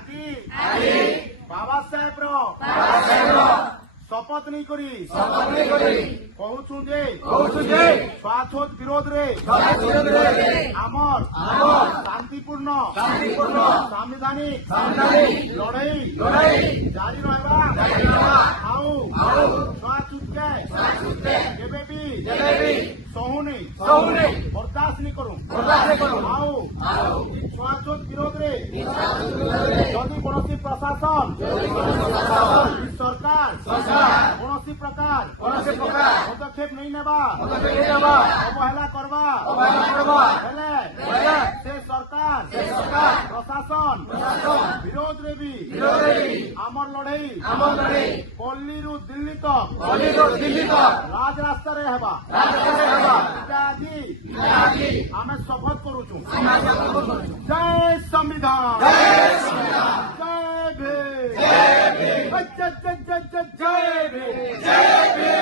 আজি বাবা সাহেব শপথ নেই করি कहूँ जे स्वार्थ विरोध रे आमर शांतिपूर्ण संवैधानिक लड़ाई जारी रहा केबे भी सहूनी बर्दाश्त नहीं करूँ स्वार्थ विरोध रे जदि कौन प्रशासन सरकार कौन प्रकार पदक्षेप नहीं नेबा अवहेला करबा से सरकार प्रशासन विरोध रे भी आमर लड़ाई पल्ली रु दिल्ली तक राज रास्ता रे हेबा आज आमे शपथ करूछु जय संविधान जय भीम जय भीम जय भीम